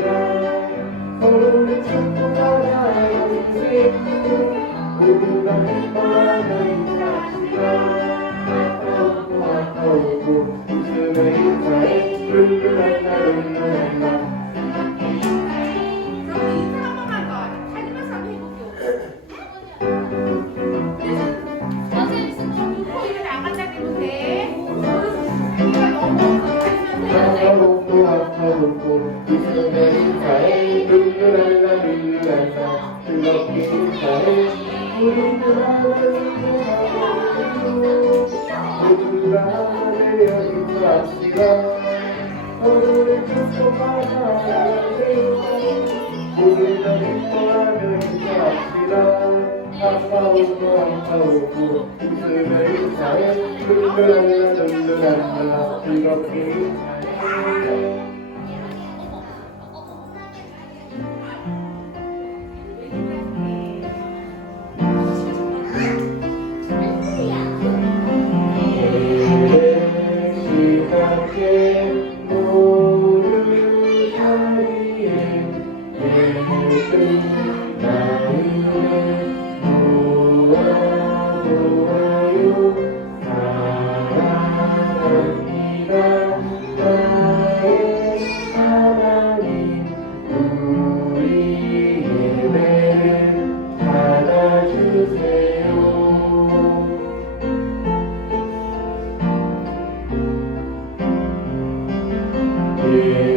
이렇 모두 Amen. 예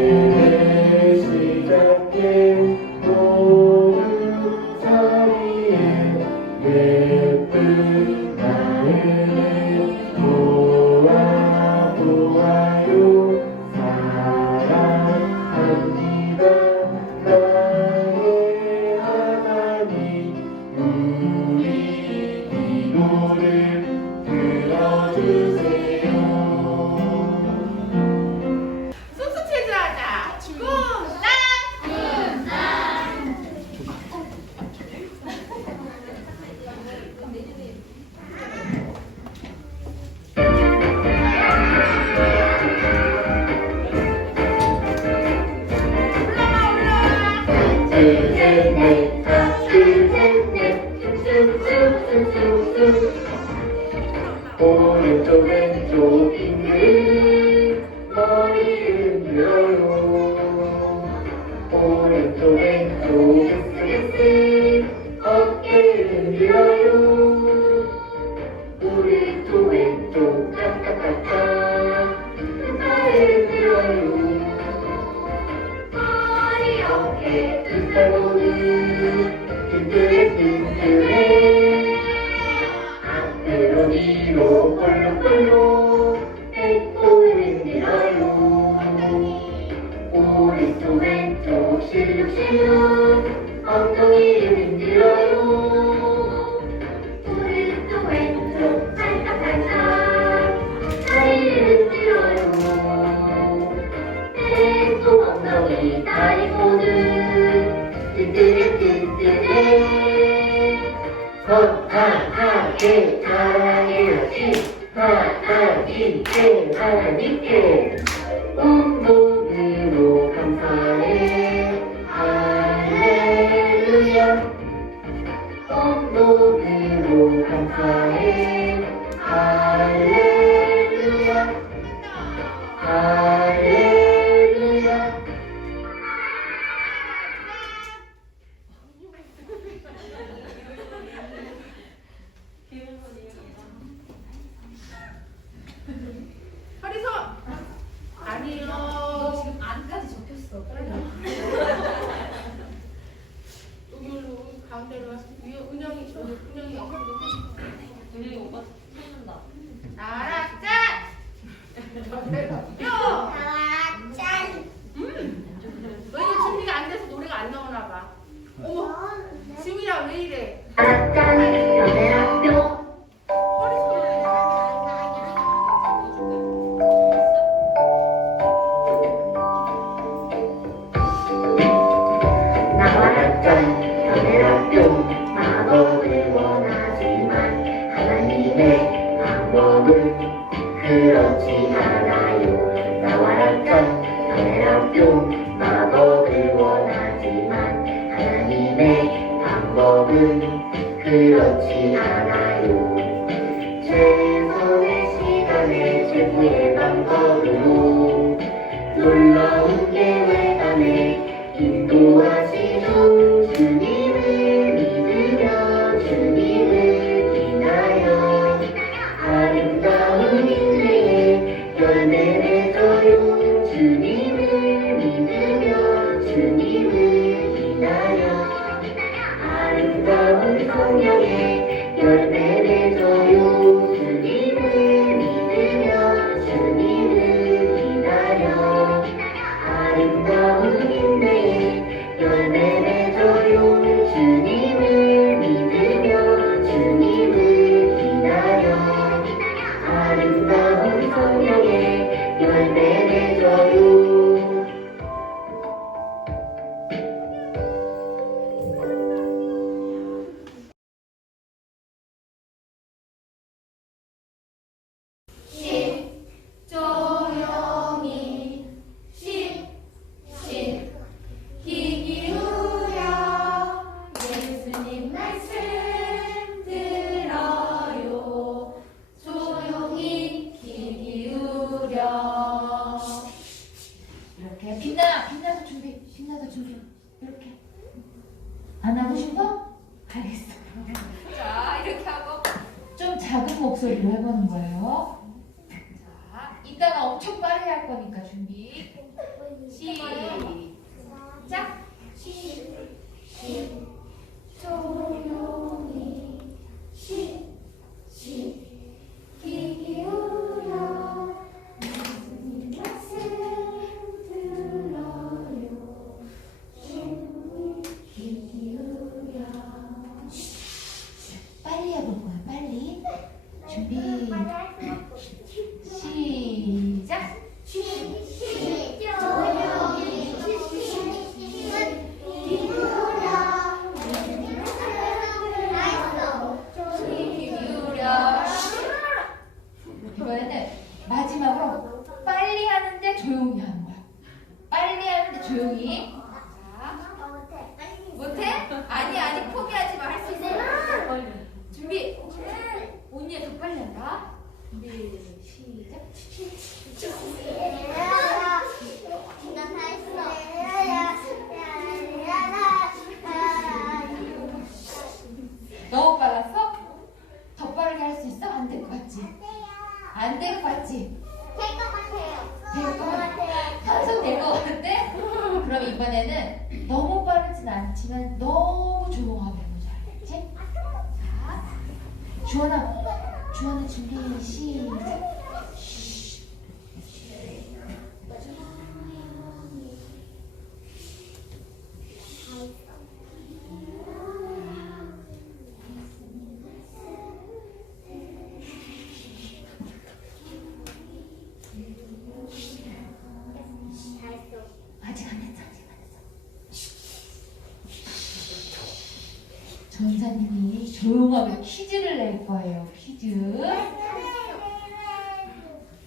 강사님이 조용하게 퀴즈를 낼 거예요. 퀴즈.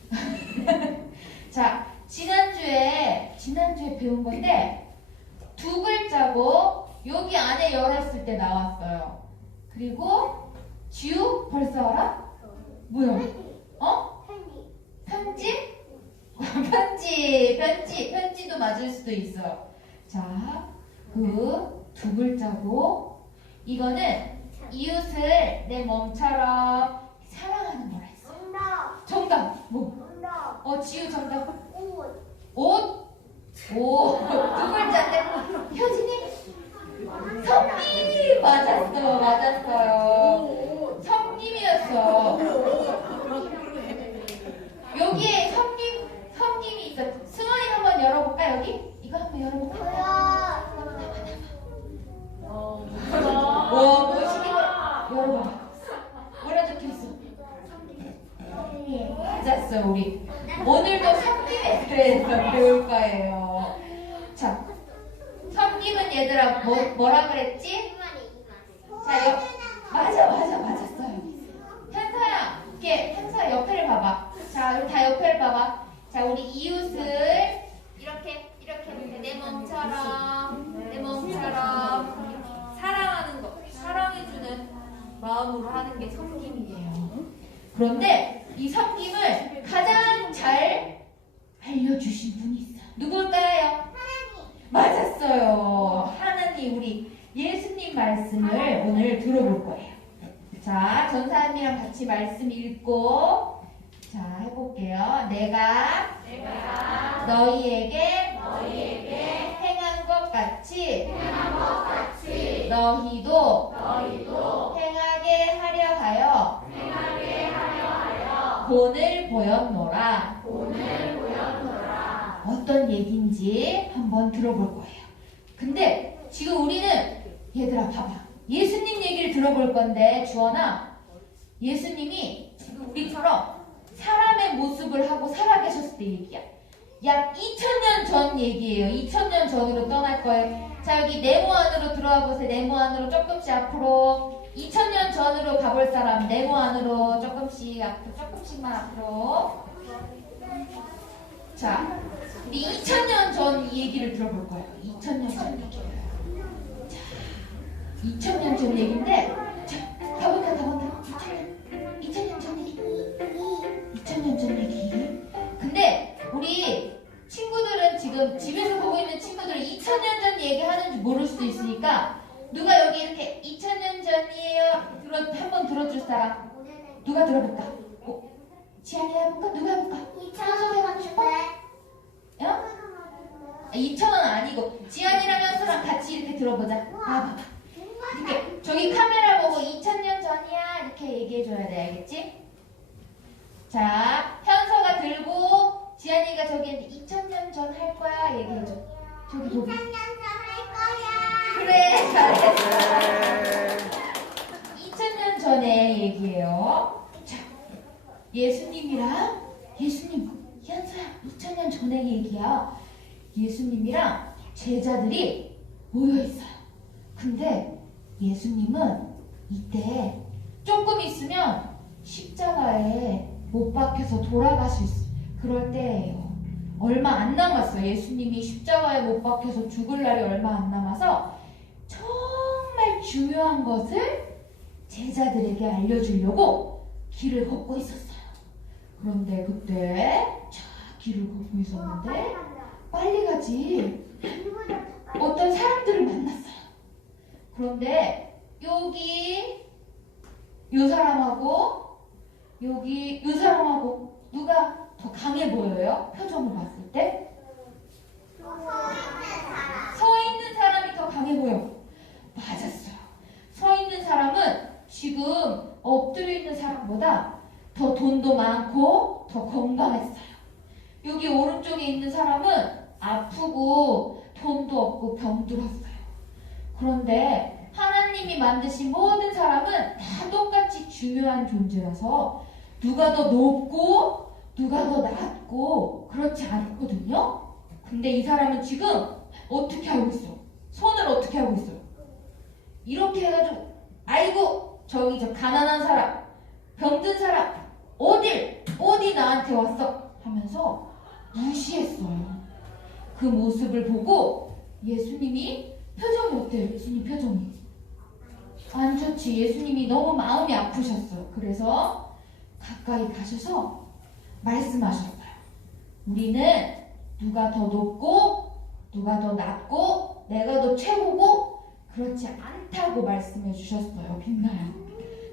자, 지난주에, 지난주에 배운 건데, 두 글자고, 여기 안에 열었을 때 나왔어요. 그리고, 지우? 벌써 알아? 뭐야? 어? 편지? 편지, 편지, 편지도 맞을 수도 있어요. 자, 그 두 글자고, 이거는 이웃을 내 몸처럼 사랑하는 거라 했어. 정답. 정답. 뭐? 정답. 어, 지우 정답. 옷. 옷? 오, 두 글자인데. 뭐? 효진이? 성님! 맞았어, 맞았어요. 성님이었어. 여기에 성님, 성님이 있어. 승원이 한번 열어볼까, 여기? 이거 한번 열어볼까? 뭐야? 와, 뭐야? 뭐라 적혀있어? 맞았어, 우리. 오늘도 섬김에 대해서 배울 거예요. 자, 섬김은 얘들아, 뭐, 뭐라 그랬지? 자, 여, 맞아, 맞아, 맞았어요. 현서야, 이렇게, 현서 옆을 봐봐. 자, 우리 다 옆을 봐봐. 자, 우리 이웃을 이렇게, 이렇게, 내 몸처럼, 내 몸처럼. 사랑하는 거, 사랑해주는 마음으로 하는 게 섬김이에요. 그런데 이 섬김을 가장 잘 알려주신 분이 있어요. 누굴까요? 맞았어요. 하나님 우리 예수님 말씀을 오늘 들어볼 거예요. 자, 전사님이랑 같이 말씀 읽고 자, 해볼게요. 내가, 너희에게, 행한 것 같이, 너희도, 행하게 하려 하여, 본을 보였노라. 어떤 얘기인지 한번 들어볼 거예요. 근데 지금 우리는 얘들아 봐봐. 예수님 얘기를 들어볼 건데 주원아 예수님이 지금 우리처럼 사람의 모습을 하고 살아계셨을 때 얘기야. 약 2000년 전 얘기예요. 2000년 전으로 떠날 거예요. 자 여기 네모 안으로 들어와 보세요. 네모 안으로 조금씩 앞으로 2000년 전으로 가볼 사람 네모 안으로 조금씩 앞으로 조금씩만 앞으로 자 우리 2000년 전 얘기를 들어볼 거예요. 2000년 전 얘기예요. 자, 2000년 전 얘기인데, 자, 가본다, 가본다. 2000년, 2000년 전 얘기. 2000년 전 얘기. 근데 우리 친구들은 지금 집에서 2000년 전 얘기하는지 모를 수도 있으니까 누가 여기 이렇게 2000년 전이에요. 들어 한번 들어줄 사람. 누가 들어볼까? 어? 지안이 해볼까? 누가 해볼까? 어? 2,000원 아니고 지안이랑 현수랑 같이 이렇게 들어보자. 봐봐. 이렇게 저기 카메라 보고 2,000년 전이야 이렇게 얘기해줘야 돼 알겠지? 자 현서가 들고 지안이가 저기 2,000년 전 할 거야 얘기해줘. 그래 잘했어. 2,000년 전의 얘기예요. 자 예수님이랑 예수님 현서야 2,000년 전의 얘기야. 예수님이랑 제자들이 모여 있어요. 근데 예수님은 이때 조금 있으면 십자가에 못 박혀서 돌아가실 수- 그럴 때예요. 얼마 안 남았어요. 예수님이 십자가에 못 박혀서 죽을 날이 얼마 안 남아서 정말 중요한 것을 제자들에게 알려주려고 길을 걷고 있었어요. 그런데 그때 자 길을 걷고 있었는데 빨리 가지. 어떤 사람들을 만났어요. 그런데 여기 요 사람하고 여기 요 사람하고 누가 더 강해 보여요? 표정을 봤을 때? 서 있는 사람이 더 강해 보여. 맞았어요. 서 있는 사람은 지금 엎드려 있는 사람보다 더 돈도 많고 더 건강했어요. 여기 오른쪽에 있는 사람은 아프고 돈도 없고 병들었어요. 그런데 하나님이 만드신 모든 사람은 다 똑같이 중요한 존재라서 누가 더 높고 누가 더 낮고 그렇지 않거든요. 근데 이 사람은 지금 어떻게 하고 있어? 손을 어떻게 하고 있어요? 이렇게 해가지고 아이고 저기 저 가난한 사람 병든 사람 어딜 어디 나한테 왔어 하면서 무시했어요. 그 모습을 보고 예수님이 표정이 어때요? 예수님 표정이 안 좋지. 예수님이 너무 마음이 아프셨어요. 그래서 가까이 가셔서 말씀하셨어요. 우리는 누가 더 높고 누가 더 낮고 내가 더 최고고 그렇지 않다고 말씀해 주셨어요. 빛나요.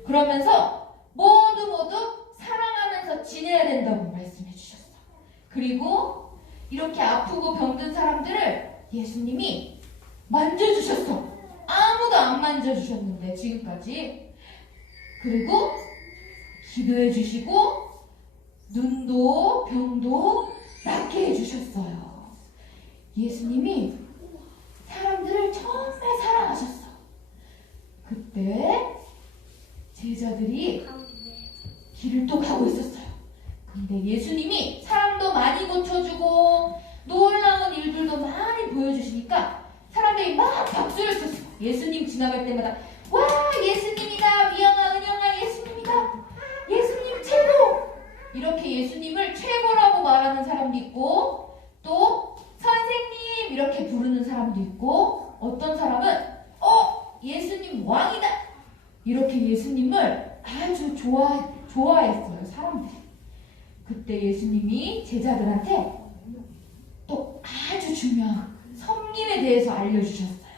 그러면서 모두 모두 사랑하면서 지내야 된다고 말씀해 주셨어요. 그리고 이렇게 아프고 병든 사람들을 예수님이 만져주셨어. 아무도 안 만져주셨는데 지금까지. 그리고 기도해 주시고 눈도 병도 낫게 해주셨어요. 예수님이 사람들을 정말 사랑하셨어. 그때 제자들이 길을 또 가고 있었어요. 근데 예수님이 사람도 많이 고쳐주고 놀라운 일들도 많이 보여주시니까 사람 사람들이 막 박수를 쳤어. 예수님 지나갈 때마다 위영아 은영아 예수님이다 예수님 최고 이렇게 예수님을 최고라고 말하는 사람도 있고 또 선생님 이렇게 부르는 사람도 있고 어떤 사람은 어 예수님 왕이다 이렇게 예수님을 아주 좋아 좋아했어요 사람들이 그때 예수님이 제자들한테 또 아주 중요한 성님에 대해서 알려주셨어요.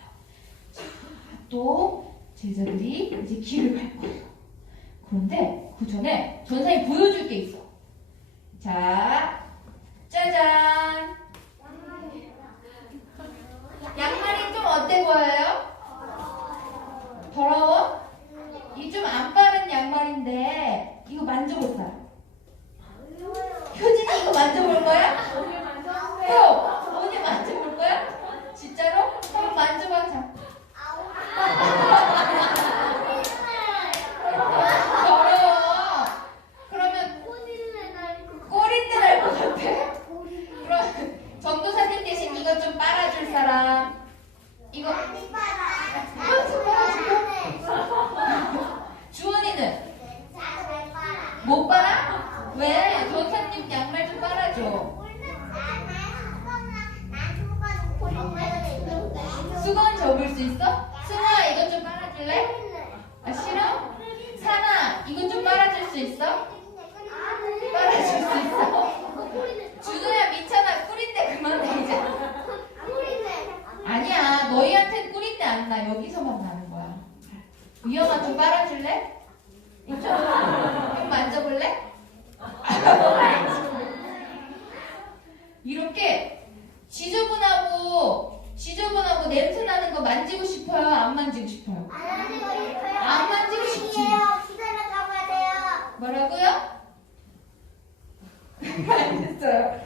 자, 또 제자들이 이제 길을 갈 거예요. 그런데 그 전에 전사님 보여줄 게 있어. 자, 짜잔. 양말이 좀 어때 보여요? 더러워? 이 좀 안 빠른 양말인데 이거 만져볼 사람. 효진이 이거 만져볼 거야? 형, 오늘 만져볼 거야? 진짜로? 한번 만져봐, 자. 더러워. 그러면 꼬리띠 날것 같아? 그럼 전도사님 대신 이거 좀 빨아줄 사람. 이거 이거 빨아줄까? 주원이는 못 빨아? 왜? 전사님 양말 좀 빨아줘. 수건 접을 수 있어? 승아 이거 좀 빨아줄래? 아 싫어? 사나 이거 좀 빨아줄 수 있어? 빨아줄 수 있어? 준호야 미천아 꿀인데 그만해 이제 아니야 너희한텐 꿀인데 안나 여기서만 나는 거야 위험아 좀 빨아줄래? 좀 만져볼래? 이렇게 지저분하고 지저분하고 냄새 나는 거 만지고 싶어요? 안 만지고 싶어요? 안 만지고 싶지? 뭐라고요? 알겠어요.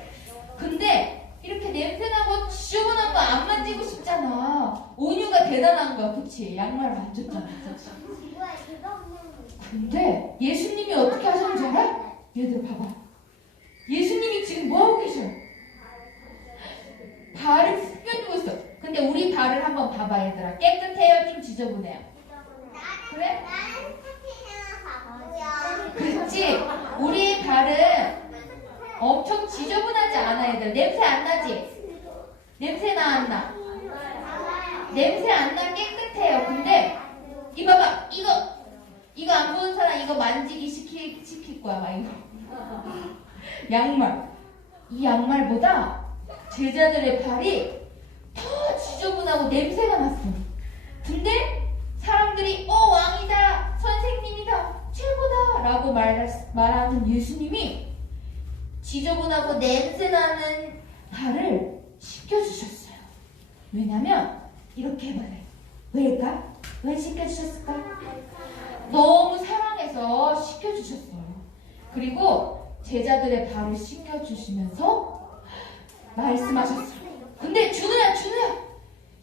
근데 이렇게 냄새 나고 지저분한 거 안 만지고 싶잖아. 온유가 대단한 거야, 그치? 양말 만졌잖아. 그치? 근데 예수님이 어떻게 하셨는지 알아? 얘들 봐봐. 예수님이 지금 뭐 하고 계셔? 발을. 근데 우리 발을 한번 봐봐, 얘들아. 깨끗해요? 좀 지저분해요? 그래? 그렇지? 우리 발은 엄청 지저분하지 않아, 얘들. 냄새 안 나지? 냄새 나, 안 나? 냄새 안 나, 깨끗해요. 근데, 이 봐봐. 이거, 이거 안 보는 사람 이거 만지기 시키, 시킬 거야, 막 이거. 양말. 이 양말보다 제자들의 발이 더 지저분하고 냄새가 났어. 근데 사람들이 어 왕이다, 선생님이다, 최고다 라고 말, 말하는 예수님이 지저분하고 냄새 나는 발을 씻겨주셨어요. 왜냐면 이렇게 말해. 왜일까? 왜 씻겨주셨을까? 너무 사랑해서 씻겨주셨어요. 그리고 제자들의 발을 씻겨주시면서 말씀하셨어요. 근데 준우야, 준우야,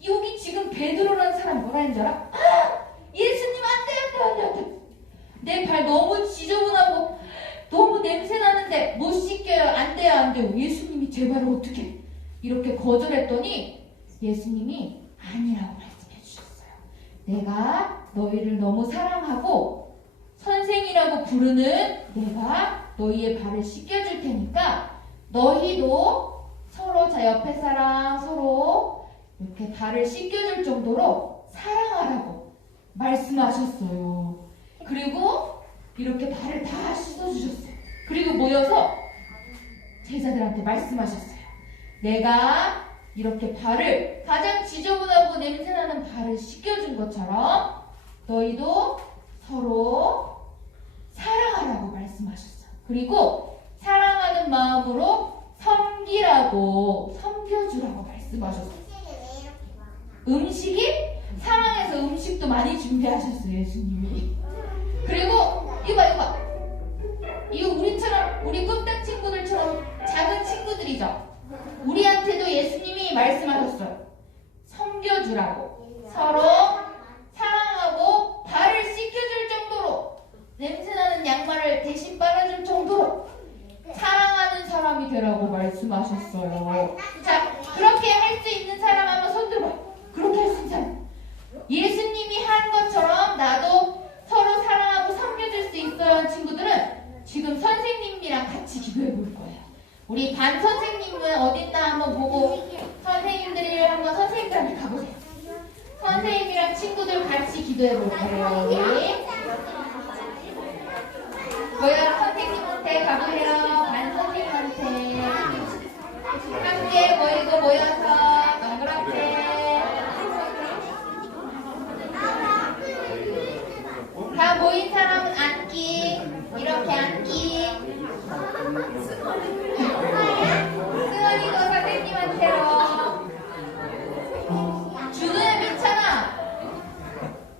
여기 지금 베드로라는 사람 뭐라 했는 줄 알아? 아! 예수님 안 돼, 안 돼, 안 돼, 안 돼. 내 발 너무 지저분하고 너무 냄새 나는데 못 씻겨요. 안 돼요, 안 돼요. 예수님이 제 발을 어떻게 이렇게 거절했더니 예수님이 아니라고 말씀해 주셨어요. 내가 너희를 너무 사랑하고 선생이라고 부르는 내가 너희의 발을 씻겨줄 테니까 너희도 서로 자 옆에 사람 서로 이렇게 발을 씻겨줄 정도로 사랑하라고 말씀하셨어요. 그리고 이렇게 발을 다 씻어주셨어요. 그리고 모여서 제자들한테 말씀하셨어요. 내가 이렇게 발을 가장 지저분하고 냄새나는 발을 씻겨준 것처럼 너희도 서로 사랑하라고 말씀하셨어요. 그리고 사랑하는 마음으로 섬기라고 섬겨주라고 말씀하셨어요. 음식이 사랑해서 음식도 많이 준비하셨어요 예수님이. 그리고 이봐 이봐 이거 우리처럼 우리 껍데기 친구들처럼 작은 친구들이죠. 우리한테도 예수님이 말씀하셨어요. 섬겨주라고 서로 사랑하고 발을 씻겨줄 정도로 냄새나는 양말을 대신 빨아줄 정도로 사랑하는 사람이 되라고 말씀하셨어요. 자 그렇게 할 수 있는 사람 한번 손 들어봐. 그렇게 진짜 예수님이 한 것처럼 나도 서로 사랑하고 섬겨줄 수 있어요. 친구들은 지금 선생님이랑 같이 기도해 볼 거예요. 우리 반 선생님은 어딨나 한번 보고 선생님들을 한번 선생님들한테 가보세요. 선생님이랑 친구들 같이 기도해 볼 거예요. 뭐야 선생님한테 가보세요. 반 선생님한테 함께 모이고 모여서 승원이도 선생님한테로. 준우야 괜찮아.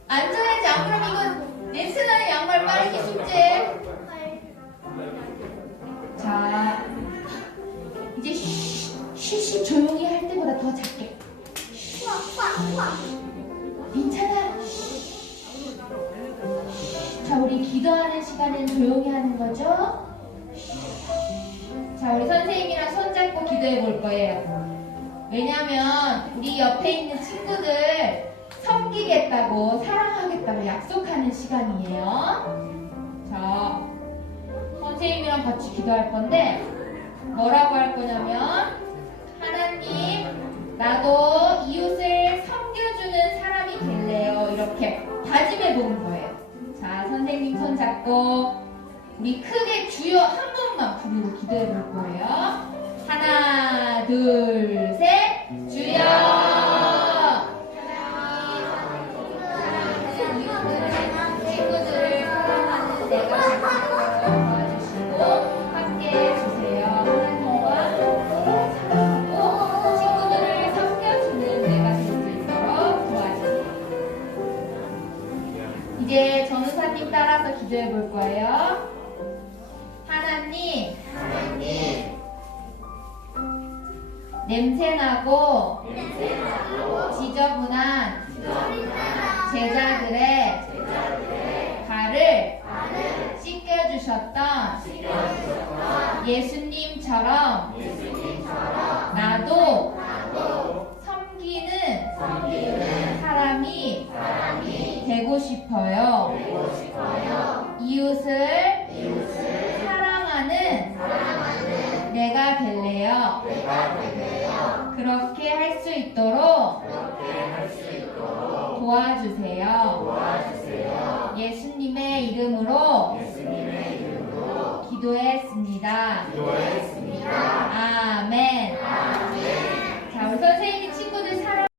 앉아야지. 안 그럼 이건 기도할 건데 뭐라고 할 거냐면 하나님 나도 이웃을 섬겨주는 사람이 될래요. 이렇게 다짐해 보는 거예요. 자, 선생님 손 잡고 우리 크게 주여 한 번만 부르고 기도해 볼 거예요. 하나, 둘, 셋. 기도해 볼 거예요. 하나님, 냄새나고 지저분한 제자들의